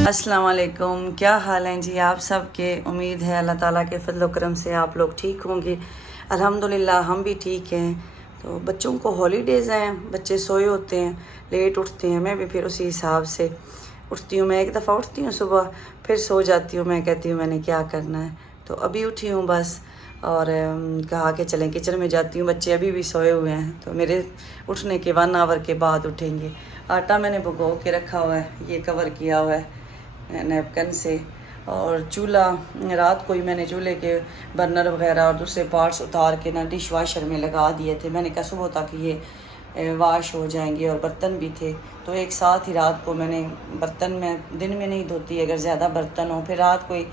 अस्सलाम वालेकुम, क्या हाल हैं जी आप सब के। उम्मीद है अल्लाह ताला के फजल करम से आप लोग ठीक होंगे। अल्हम्दुलिल्लाह हम भी ठीक हैं। तो बच्चों को हॉलीडेज़ हैं, बच्चे सोए होते हैं, लेट उठते हैं। मैं भी फिर उसी हिसाब से उठती हूँ। मैं एक दफ़ा उठती हूँ सुबह, फिर सो जाती हूँ। मैं कहती हूँ मैंने क्या करना है, तो अभी उठी हूँ बस। और कहा कि चलें किचन में जाती हूँ। बच्चे अभी भी सोए हुए हैं, तो मेरे उठने के 1 आवर के बाद उठेंगे। आटा मैंने भिगो के रखा हुआ है, ये कवर किया हुआ है नैपकिन से। और चूल्हा रात को ही मैंने चूल्हे के बर्नर वगैरह और दूसरे पार्ट्स उतार के ना डिश वाशर में लगा दिए थे। मैंने कहा सुबह तक ये वाश हो जाएंगे। और बर्तन भी थे, तो एक साथ ही रात को मैंने बर्तन में दिन में नहीं धोती अगर ज़्यादा बर्तन हो, फिर रात को ही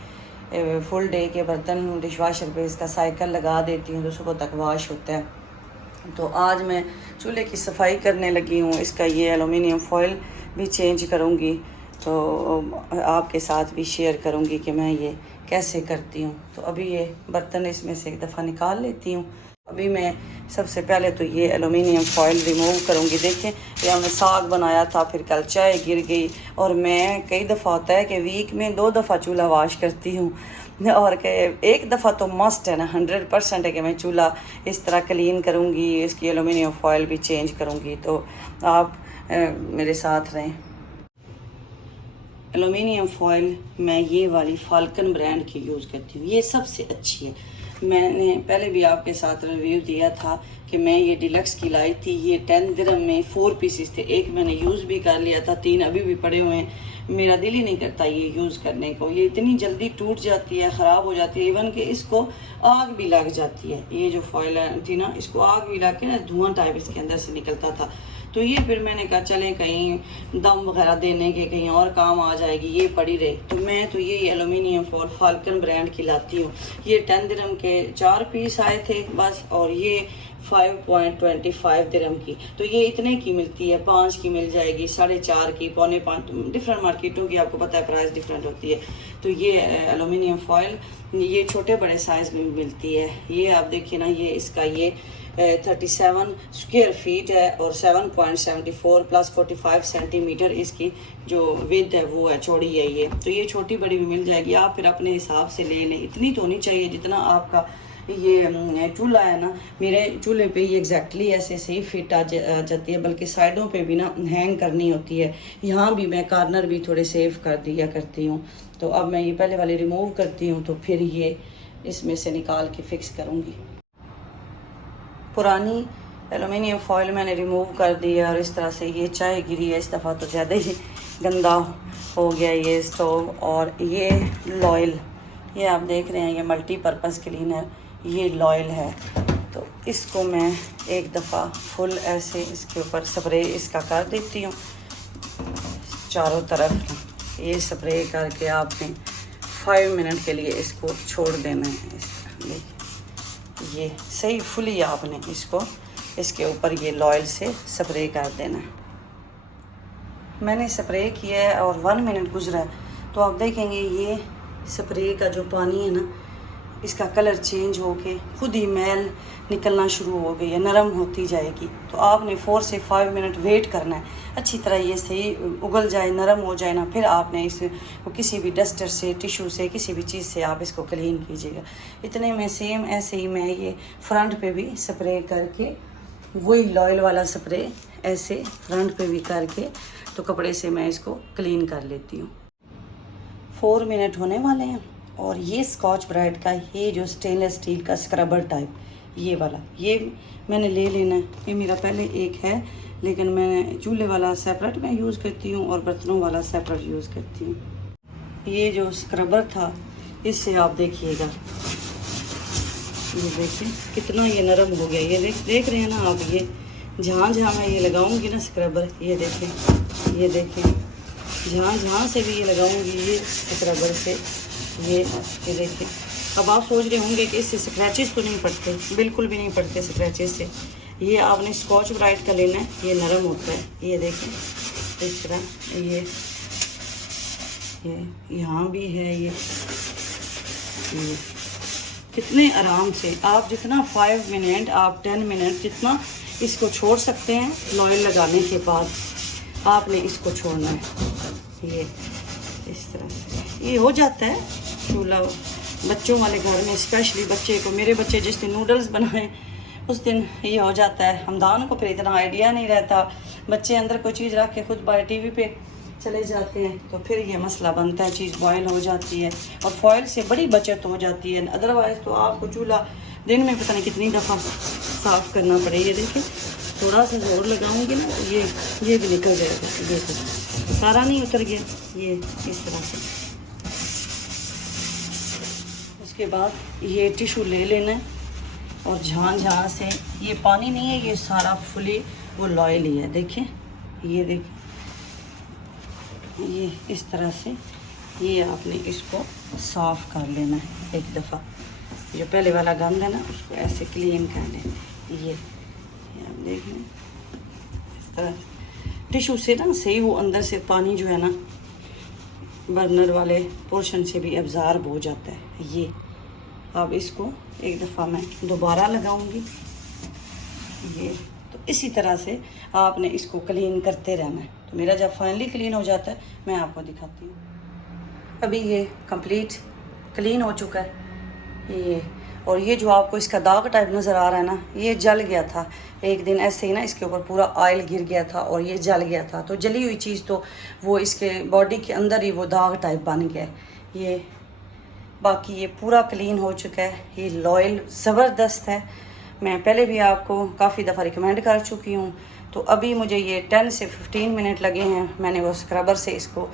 फुल डे के बर्तन डिश वाशर पर इसका साइकिल लगा देती हूँ, तो सुबह तक वाश होता है। तो आज मैं चूल्हे की सफाई करने लगी हूँ। इसका ये एलुमिनियम फॉइल भी चेंज करूँगी, तो आपके साथ भी शेयर करूँगी कि मैं ये कैसे करती हूँ। तो अभी ये बर्तन इसमें से एक दफ़ा निकाल लेती हूँ। अभी मैं सबसे पहले तो ये एलुमिनियम फॉइल रिमूव करूँगी। देखें, ये हमने साग बनाया था, फिर कल चाय गिर गई। और मैं कई दफ़ा होता है कि वीक में 2 दफ़ा चूल्हा वाश करती हूँ, और के एक दफ़ा तो मस्ट है ना, 100% है कि मैं चूल्हा इस तरह क्लीन करूँगी, इसकी एलुमिनियम फॉइल भी चेंज करूँगी। तो आप मेरे साथ रहें। एलुमिनियम फॉइल मैं ये वाली फाल्कन ब्रांड की यूज़ करती हूँ, ये सबसे अच्छी है। मैंने पहले भी आपके साथ रिव्यू दिया था कि मैं ये डिलक्स की लाई थी। ये 10 दिरहम में 4 पीसेस थे। एक मैंने यूज़ भी कर लिया था, 3 अभी भी पड़े हुए हैं। मेरा दिल ही नहीं करता ये यूज़ करने को। ये इतनी जल्दी टूट जाती है, ख़राब हो जाती है, इवन कि इसको आग भी लग जाती है। ये जो फॉइल थी ना, इसको आग भी लग के ना धुआं टाइप इसके अंदर से निकलता था। तो ये फिर मैंने कहा चलें कहीं दम वगैरह देने के कहीं और काम आ जाएगी, ये पड़ी रही। तो मैं तो ये एलुमिनियम फॉइल फाल्कन ब्रांड की लाती हूँ। ये 10 दिरहम के 4 पीस आए थे बस, और ये 5.25 दिरहम की। तो ये इतने की मिलती है, 5 की मिल जाएगी, 4.5 की, 4.25। डिफरेंट मार्केटों की आपको पता है प्राइस डिफरेंट होती है। तो ये एलुमिनियम फॉइल ये छोटे बड़े साइज़ में मिलती है। ये आप देखिए ना, ये इसका ये 37 स्क्वायर फीट है और 7.74 प्लस 45 सेंटीमीटर इसकी जो विड्थ है वो है, चौड़ी है ये। तो ये छोटी बड़ी भी मिल जाएगी, आप फिर अपने हिसाब से ले लें। इतनी तो होनी चाहिए जितना आपका ये चूल्हा है ना। मेरे चूल्हे पे ये एग्जैक्टली ऐसे सही फिट आ जाती है, बल्कि साइडों पे भी ना हैंग करनी होती है। यहाँ भी मैं कॉर्नर भी थोड़े सेव कर दिया करती हूँ। तो अब मैं ये पहले वाली रिमूव करती हूँ, तो फिर ये इसमें से निकाल के फिक्स करूँगी। पुरानी एलुमिनियम फॉइल मैंने रिमूव कर दी है, और इस तरह से ये चाय गिरी है। इस दफ़ा तो ज़्यादा ही गंदा हो गया ये स्टोव। और ये लॉयल, ये आप देख रहे हैं, ये मल्टीपर्पज़ क्लीनर, ये लॉयल है। तो इसको मैं एक दफ़ा फुल ऐसे इसके ऊपर स्प्रे इसका कर देती हूँ चारों तरफ। ये स्प्रे करके आपने 5 मिनट के लिए इसको छोड़ देना है। ये सही फुली आपने इसको इसके ऊपर ये लॉयल से स्प्रे कर देना है। मैंने स्प्रे किया है और 1 मिनट गुजरा है, तो आप देखेंगे ये स्प्रे का जो पानी है ना, इसका कलर चेंज होके खुद ही मैल निकलना शुरू हो गई है, नरम होती जाएगी। तो आपने 4 से 5 मिनट वेट करना है, अच्छी तरह ये सही उगल जाए, नरम हो जाए ना, फिर आपने इसको किसी भी डस्टर से, टिशू से, किसी भी चीज़ से आप इसको क्लीन कीजिएगा। इतने में सेम ऐसे ही मैं ये फ्रंट पे भी स्प्रे करके, वही लॉयल वाला स्प्रे ऐसे फ्रंट पे भी करके, तो कपड़े से मैं इसको क्लीन कर लेती हूँ। 4 मिनट होने वाले हैं। और ये स्कॉच ब्राइट का ये जो स्टेनलेस स्टील का स्क्रबर टाइप, ये वाला ये मैंने ले लेना है। ये मेरा पहले एक है, लेकिन मैं चूल्हे वाला सेपरेट मैं यूज़ करती हूँ और बर्तनों वाला सेपरेट यूज़ करती हूँ। ये जो स्क्रबर था, इससे आप देखिएगा, ये देखिए कितना ये नरम हो गया। ये देख रहे हैं ना आप, ये जहाँ जहाँ मैं ये लगाऊंगी ना स्क्रबर, ये देखें, ये देखें, जहाँ जहाँ से भी ये लगाऊंगी ये स्क्रबर से, ये देखिए। अब आप सोच रहे होंगे कि इससे स्क्रैचेस तो नहीं पड़ते, बिल्कुल भी नहीं पड़ते स्क्रैचेस से। ये आपने स्कॉच ब्राइट का लेना है, ये नरम होता है। ये देखें इस तरह, ये यहाँ भी है, ये कितने आराम से आप जितना 5 मिनट, आप 10 मिनट जितना इसको छोड़ सकते हैं लॉयल लगाने के बाद, आपने इसको छोड़ना है। ये इस तरह से ये हो जाता है चूल्हा बच्चों वाले घर में, स्पेशली बच्चे को। मेरे बच्चे जिस दिन नूडल्स बनाए उस दिन ये हो जाता है। हमदान को फिर इतना आइडिया नहीं रहता, बच्चे अंदर कोई चीज़ रख के खुद बाहर टीवी पे चले जाते हैं, तो फिर ये मसला बनता है, चीज़ बॉयल हो जाती है और फॉइल से बड़ी बचत हो जाती है। अदरवाइज़ तो आपको चूल्हा दिन में पता नहीं कितनी दफ़ा साफ़ करना पड़े। ये देखिए थोड़ा सा जोर लगाऊंगी ना तो ये भी निकल जाएगा। ये तो सारा नहीं उतर गया, ये इस तरह से। उसके बाद ये टिशू ले लेना है और झां से, ये पानी नहीं है, ये सारा फुली वो लॉयल ही है। देखिए ये देखिए ये इस तरह से ये आपने इसको साफ़ कर लेना है एक दफ़ा। जो पहले वाला गंद है ना उसको ऐसे क्लीन कर लें। ये आप देख लें इस तरह टिशू से ना सही वो अंदर से पानी जो है ना बर्नर वाले पोर्शन से भी एब्ज़ॉर्ब हो जाता है। ये अब इसको एक दफ़ा मैं दोबारा लगाऊंगी। ये तो इसी तरह से आपने इसको क्लीन करते रहना है। तो मेरा जब फाइनली क्लीन हो जाता है मैं आपको दिखाती हूँ। अभी ये कंप्लीट क्लीन हो चुका है ये। और ये जो आपको इसका दाग टाइप नज़र आ रहा है ना, ये जल गया था एक दिन ऐसे ही ना, इसके ऊपर पूरा ऑयल गिर गया था और ये जल गया था। तो जली हुई चीज़ तो वो इसके बॉडी के अंदर ही वो दाग टाइप बन गया है ये। बाकी ये पूरा क्लीन हो चुका है। ये लॉयल ज़बरदस्त है, मैं पहले भी आपको काफ़ी दफ़ा रिकमेंड कर चुकी हूँ। तो अभी मुझे ये 10 से 15 मिनट लगे हैं। मैंने वो स्क्रबर से इसको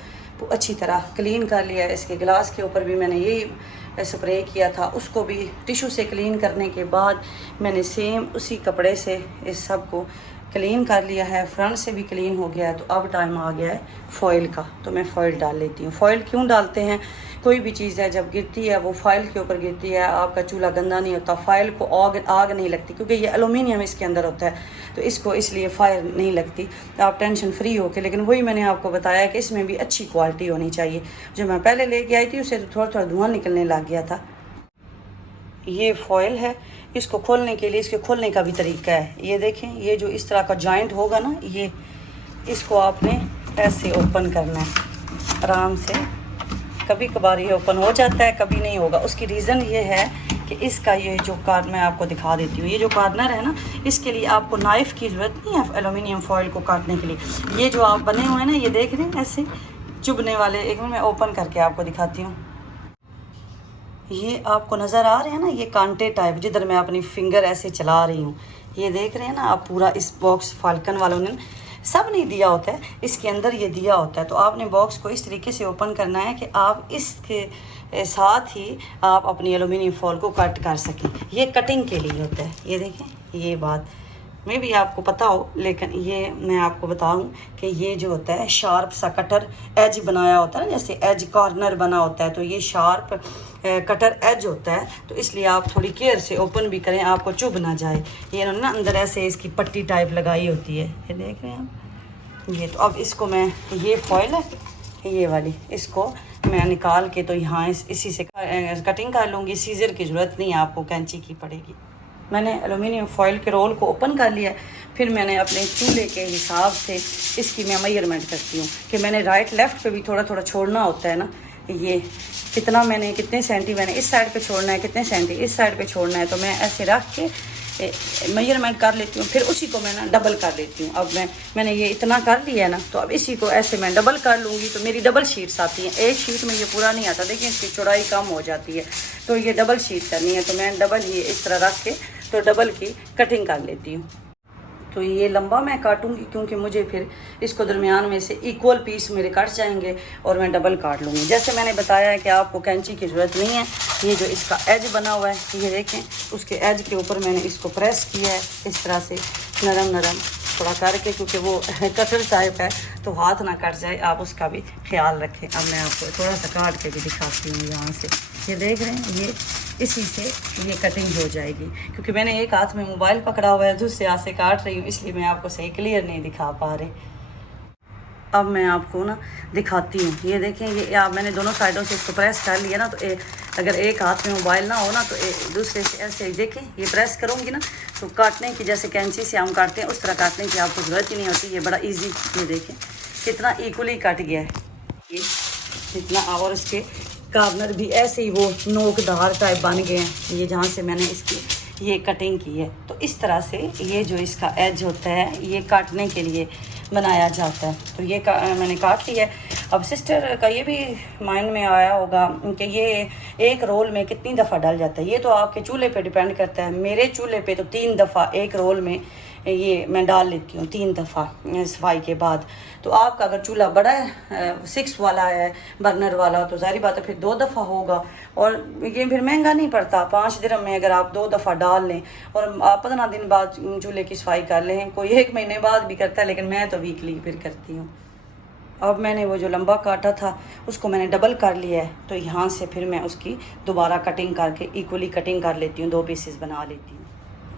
अच्छी तरह क्लीन कर लिया है। इसके गिलास के ऊपर भी मैंने यही स्प्रे किया था, उसको भी टिशू से क्लीन करने के बाद मैंने सेम उसी कपड़े से इस सब को क्लीन कर लिया है। फ्रंट से भी क्लीन हो गया है। तो अब टाइम आ गया है फॉइल का, तो मैं फ़ॉइल डाल लेती हूँ। फॉइल क्यों डालते हैं, कोई भी चीज़ है जब गिरती है वो फाइल के ऊपर गिरती है, आपका चूल्हा गंदा नहीं होता, फाइल को आग नहीं लगती, क्योंकि ये एलुमिनियम इसके अंदर होता है तो इसको इसलिए फायर नहीं लगती। तो आप टेंशन फ्री हो के, लेकिन वही मैंने आपको बताया कि इसमें भी अच्छी क्वालिटी होनी चाहिए। जो मैं पहले लेके आई थी उससे तो थोड़ा थोड़ा धुआं निकलने लग गया था। ये फॉइल है, इसको खोलने के लिए इसके खोलने का भी तरीका है। ये देखें, ये जो इस तरह का जॉइंट होगा ना, ये इसको आपने ऐसे ओपन करना है आराम से। कभी कभार ये ओपन हो जाता है, कभी नहीं होगा। उसकी रीज़न ये है कि इसका ये जो कार्ड मैं आपको दिखा देती हूँ, ये जो कार्नर है ना, इसके लिए आपको नाइफ़ की ज़रूरत नहीं है एलुमिनियम फॉइल को काटने के लिए। ये जो आप बने हुए हैं ना, ये देख रहे हैं ऐसे चुभने वाले, एक मिनट मैं ओपन करके आपको दिखाती हूँ। ये आपको नज़र आ रहे हैं ना, ये कांटे टाइप, जिधर मैं अपनी फिंगर ऐसे चला रही हूँ, ये देख रहे हैं ना आप। पूरा इस बॉक्स फाल्कन वालों ने सब नहीं दिया होता है, इसके अंदर ये दिया होता है। तो आपने बॉक्स को इस तरीके से ओपन करना है कि आप इसके साथ ही आप अपनी एलुमिनियम फॉइल को कट कर सकें। ये कटिंग के लिए होता है। ये देखें, ये बात में भी आपको पता हो, लेकिन ये मैं आपको बताऊं कि ये जो होता है शार्प सा कटर एज बनाया होता है ना, जैसे एज कॉर्नर बना होता है, तो ये शार्प कटर एज होता है। तो इसलिए आप थोड़ी केयर से ओपन भी करें, आपको चुभ ना जाए। ये इन्होंने ना अंदर ऐसे इसकी पट्टी टाइप लगाई होती है, ये देख रहे हैं आप। ये तो अब इसको मैं, ये फॉइल है ये वाली, इसको मैं निकाल के तो यहाँ इसी से कटिंग कर लूँगी। सीज़र की ज़रूरत नहीं है, आपको कैंची की पड़ेगी। मैंने एलुमिनियम फॉइल के रोल को ओपन कर लिया। फिर मैंने अपने चूल्हे के हिसाब से इसकी मैं मेजरमेंट करती हूँ कि मैंने राइट लेफ़्ट पे भी थोड़ा थोड़ा छोड़ना होता है ना। ये कितना मैंने, कितने सेंटी मैंने इस साइड पे छोड़ना है, कितने सेंटी इस साइड पे छोड़ना है, तो मैं ऐसे रख के मेजरमेंट कर लेती हूँ। फिर उसी को मैं ना डबल कर लेती हूँ। अब मैंने ये इतना कर लिया है ना, तो अब इसी को ऐसे मैं डबल कर लूँगी। तो मेरी डबल शीट्स आती हैं, एक शीट में ये पूरा नहीं आता। देखिए इसकी चौड़ाई कम हो जाती है, तो ये डबल शीट करनी है। तो मैं डबल ही इस तरह रख के तो डबल की कटिंग कर लेती हूँ। तो ये लंबा मैं काटूंगी क्योंकि मुझे फिर इसको दरमियान में से इक्वल पीस मेरे कट जाएंगे और मैं डबल काट लूँगी। जैसे मैंने बताया है कि आपको कैंची की ज़रूरत नहीं है। ये जो इसका एज बना हुआ है, ये देखें, उसके एज के ऊपर मैंने इसको प्रेस किया है इस तरह से नरम नरम थोड़ा करके, क्योंकि वो कटर टाइप है तो हाथ ना कट जाए, आप उसका भी ख्याल रखें। अब मैं आपको थोड़ा सा काट के भी दिखाती हूँ यहाँ से। ये देख रहे हैं, ये इसी से ये कटिंग हो जाएगी। क्योंकि मैंने एक हाथ में मोबाइल पकड़ा हुआ है, दूसरे हाथ से काट रही हूँ, इसलिए मैं आपको सही क्लियर नहीं दिखा पा रही। अब मैं आपको ना दिखाती हूँ। ये देखें, ये आप मैंने दोनों साइडों से इसको प्रेस कर लिया ना, तो अगर एक हाथ में मोबाइल ना हो ना, तो दूसरे से ऐसे देखें, ये प्रेस करूँगी ना, तो काटने की जैसे कैंची से हम काटते हैं उस तरह काटने की आपको ज़रूरत ही नहीं होती। ये बड़ा ईजी, ये देखें कितना इक्वली कट गया है। ये इतना, और इसके कार्नर भी ऐसे ही वो नोकदार टाइप बन गए हैं, ये जहाँ से मैंने इसकी ये कटिंग की है। तो इस तरह से ये जो इसका एज होता है ये काटने के लिए बनाया जाता है। तो ये मैंने काट लिया है। अब सिस्टर का ये भी माइंड में आया होगा कि ये एक रोल में कितनी दफ़ा डल जाता है। ये तो आपके चूल्हे पे डिपेंड करता है। मेरे चूल्हे पे तो 3 दफ़ा एक रोल में ये मैं डाल लेती हूँ, 3 दफ़ा सफाई के बाद। तो आपका अगर चूल्हा बड़ा है 6 वाला है बर्नर वाला, तो जाहिर बात है फिर 2 दफ़ा होगा, और ये फिर महंगा नहीं पड़ता। 5 दिरहम में अगर आप 2 दफ़ा डाल लें और आप 15 दिन बाद चूल्हे की सफाई कर लें, कोई 1 महीने बाद भी करता है, लेकिन मैं तो वीकली फिर करती हूँ। अब मैंने वो जो लंबा काटा था उसको मैंने डबल कर लिया है, तो यहाँ से फिर मैं उसकी दोबारा कटिंग करके इक्वली कटिंग कर लेती हूँ, 2 पीसेस बना लेती हूँ।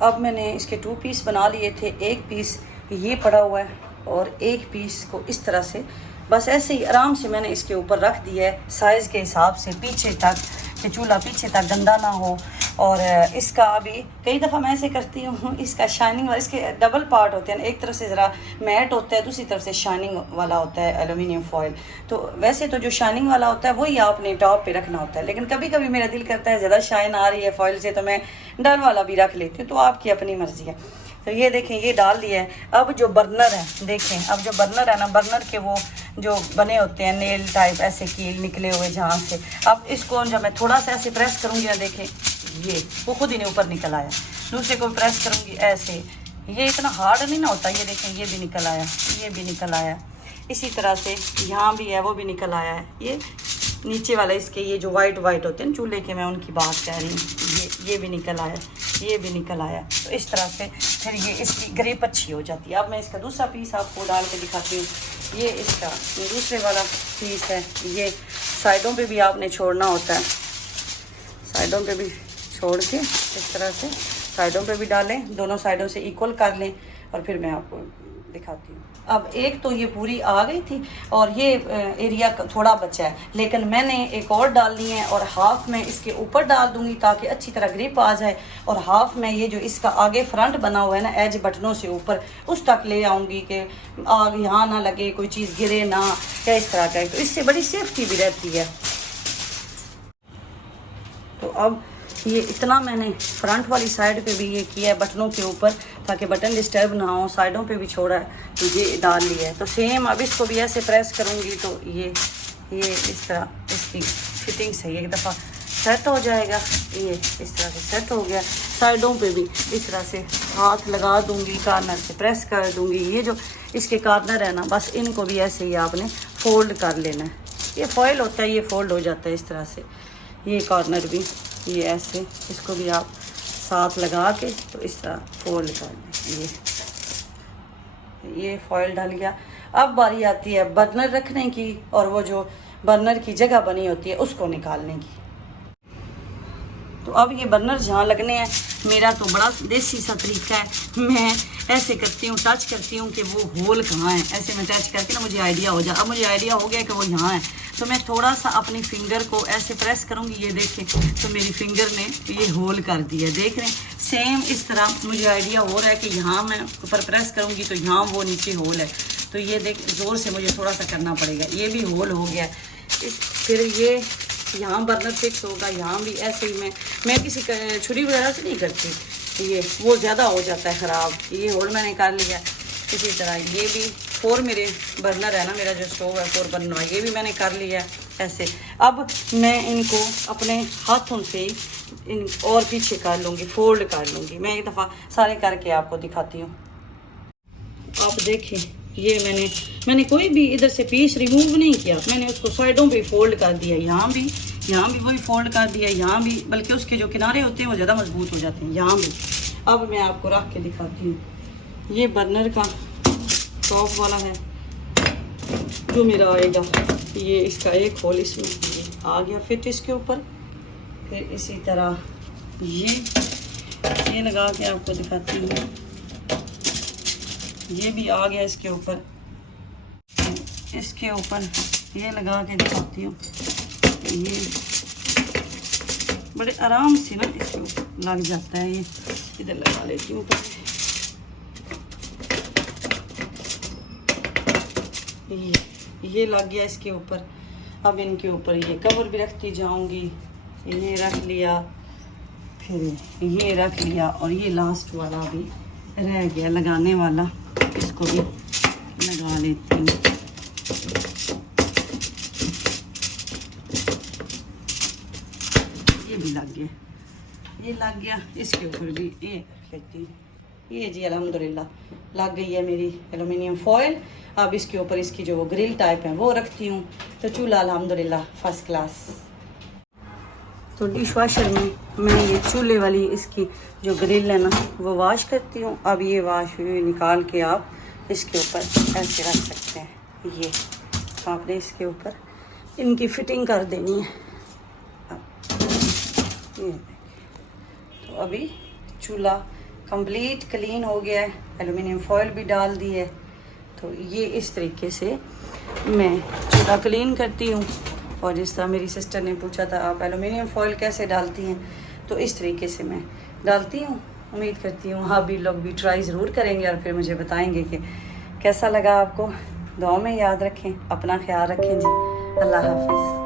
अब मैंने इसके 2 पीस बना लिए थे, 1 पीस ये पड़ा हुआ है और 1 पीस को इस तरह से बस ऐसे ही आराम से मैंने इसके ऊपर रख दिया है, साइज़ के हिसाब से पीछे तक, कि चूल्हा पीछे तक गंदा ना हो। और इसका अभी कई दफ़ा मैं ऐसे करती हूँ, इसका शाइनिंग वाला, इसके डबल पार्ट होते हैं, एक तरफ से ज़रा मैट होता है, दूसरी तरफ से शाइनिंग वाला होता है एलुमिनियम फॉयल। तो वैसे तो जो शाइनिंग वाला होता है वही आपने टॉप पे रखना होता है, लेकिन कभी कभी मेरा दिल करता है ज़्यादा शाइन आ रही है फॉयल से, तो मैं डल वाला भी रख लेती हूँ, तो आपकी अपनी मर्ज़ी है। तो ये देखें, ये डाल दिया है। अब जो बर्नर है देखें, अब जो बर्नर है ना, बर्नर के वो जो बने होते हैं नेल टाइप ऐसे कील निकले हुए जहाँ से, अब इसको जब मैं थोड़ा सा ऐसे प्रेस करूँगी ना, देखें ये वो खुद ही नहीं ऊपर निकल आया। दूसरे को प्रेस करूँगी ऐसे, ये इतना हार्ड नहीं ना होता। ये देखें, ये भी निकल आया, ये भी निकल आया। इसी तरह से यहाँ भी है, वो भी निकल आया है। ये नीचे वाला इसके ये जो वाइट वाइट होते हैं चूल्हे के, मैं उनकी बात कर रही हूँ। ये भी निकल आया, ये भी निकल आया। तो इस तरह से फिर ये इसकी ग्रिप अच्छी हो जाती है। अब मैं इसका दूसरा पीस आपको डाल के दिखाती हूँ। ये इसका दूसरे वाला पीस है। ये साइडों पे भी आपने छोड़ना होता है, साइडों पे भी छोड़ के इस तरह से साइडों पे भी डालें, दोनों साइडों से इक्वल कर लें, और फिर मैं आपको दिखाती हूँ। अब एक तो ये पूरी आ गई थी और ये एरिया थोड़ा बचा है, लेकिन मैंने एक और डालनी है और हाफ में इसके ऊपर डाल दूंगी ताकि अच्छी तरह ग्रिप आ जाए, और हाफ में ये जो इसका आगे फ्रंट बना हुआ है ना एज बटनों से ऊपर, उस तक ले आऊँगी कि आग यहाँ ना लगे, कोई चीज़ गिरे ना, क्या इस तरह का। तो इससे बड़ी सेफ्टी भी रहती है। तो अब ये इतना मैंने फ्रंट वाली साइड पे भी ये किया है बटनों के ऊपर, ताकि बटन डिस्टर्ब ना हो। साइडों पे भी छोड़ा है, तो ये डाल लिया है। तो सेम अब इसको भी ऐसे प्रेस करूँगी तो ये इस तरह इसकी फिटिंग सही एक दफ़ा सेट हो जाएगा। ये इस तरह से सेट हो गया। साइडों पे भी इस तरह से हाथ लगा दूँगी, कार्नर से प्रेस कर दूँगी। ये जो इसके कार्नर है ना, बस इनको भी ऐसे ही आपने फोल्ड कर लेना है। ये फॉयल होता है, ये फोल्ड हो जाता है इस तरह से। ये कॉर्नर भी ये ऐसे, इसको भी आप साथ लगा के तो इस तरह फोल्ड कर लें। ये फॉयल डल गया। अब बारी आती है बर्नर रखने की, और वो जो बर्नर की जगह बनी होती है उसको निकालने की। तो अब ये बर्नर जहाँ लगने हैं, मेरा तो बड़ा देसी सा तरीका है। मैं ऐसे करती हूँ, टच करती हूँ कि वो होल कहाँ है। ऐसे मैं टच करके ना मुझे आइडिया हो जाए। अब मुझे आइडिया हो गया कि वो यहाँ है, तो मैं थोड़ा सा अपनी फिंगर को ऐसे प्रेस करूँगी। ये देखें, तो मेरी फिंगर ने ये होल कर दिया, देख रहे हैं। सेम इस तरह मुझे आइडिया हो रहा है कि यहाँ मैं ऊपर प्रेस करूँगी तो यहाँ वो नीचे होल है। तो ये देख, ज़ोर से मुझे थोड़ा सा करना पड़ेगा। ये भी होल हो गया। फिर ये यहाँ बर्नर फिक्स होगा, यहाँ भी ऐसे ही मैं किसी छुरी वगैरह से नहीं करती, ये वो ज़्यादा हो जाता है ख़राब। ये होल मैंने कर लिया। इसी तरह ये भी 4 मेरे बर्नर है ना, मेरा जो स्टोव है 4 बर्नर है, ये भी मैंने कर लिया ऐसे। अब मैं इनको अपने हाथों से इन और पीछे कर लूँगी, फोल्ड कर लूँगी। मैं एक दफ़ा सारे करके आपको दिखाती हूँ। आप देखें, ये मैंने कोई भी इधर से पीस रिमूव नहीं किया, मैंने उसको साइडों पे फोल्ड कर दिया। यहाँ भी वही फोल्ड कर दिया, यहाँ भी, बल्कि उसके जो किनारे होते हैं वो ज़्यादा मजबूत हो जाते हैं, यहाँ भी। अब मैं आपको रख के दिखाती हूँ। ये बर्नर का टॉप वाला है जो मेरा आएगा, ये इसका एक होल इसमें ये आ गया फिट इसके ऊपर। फिर इसी तरह ये लगा के आपको दिखाती हूँ। ये भी आ गया इसके ऊपर ये लगा के दिखाती हूँ। ये बड़े आराम से ना इसके ऊपर लग जाता है। ये इधर लगा लेती हूँ ऊपर। ये लग गया इसके ऊपर। अब इनके ऊपर ये कवर भी रखती जाऊंगी। इन्हें रख लिया, फिर ये रख लिया, और ये लास्ट वाला भी रह गया लगाने वाला, इसको भी लगा लेती हूँ। ये भी लग गया, ये लग गया, इसके ऊपर भी ये रख लेती हूँ। ये जी अल्हम्दुलिल्लाह लग गई है मेरी एलुमिनियम फॉयल। अब इसके ऊपर इसकी जो वो ग्रिल टाइप है वो रखती हूँ। तो चूल्हा अल्हम्दुलिल्लाह फर्स्ट क्लास। तो डिश वॉशर में मैं ये चूल्हे वाली इसकी जो ग्रिल है ना वो वॉश करती हूँ। अब ये वॉश निकाल के आप इसके ऊपर ऐसे रख सकते हैं। ये आपने इसके ऊपर इनकी फिटिंग कर देनी है। ये तो अभी चूल्हा कंप्लीट क्लीन हो गया है, एलुमिनियम फॉयल भी डाल दी है। तो ये इस तरीके से मैं चूल्हा क्लीन करती हूँ। और जिस तरह मेरी सिस्टर ने पूछा था आप एलुमिनियम फॉयल कैसे डालती हैं, तो इस तरीके से मैं डालती हूँ। उम्मीद करती हूँ आप भी लोग भी ट्राई ज़रूर करेंगे और फिर मुझे बताएंगे कि कैसा लगा आपको। दुआ में याद रखें, अपना ख्याल रखें जी। अल्लाह हाफिज़।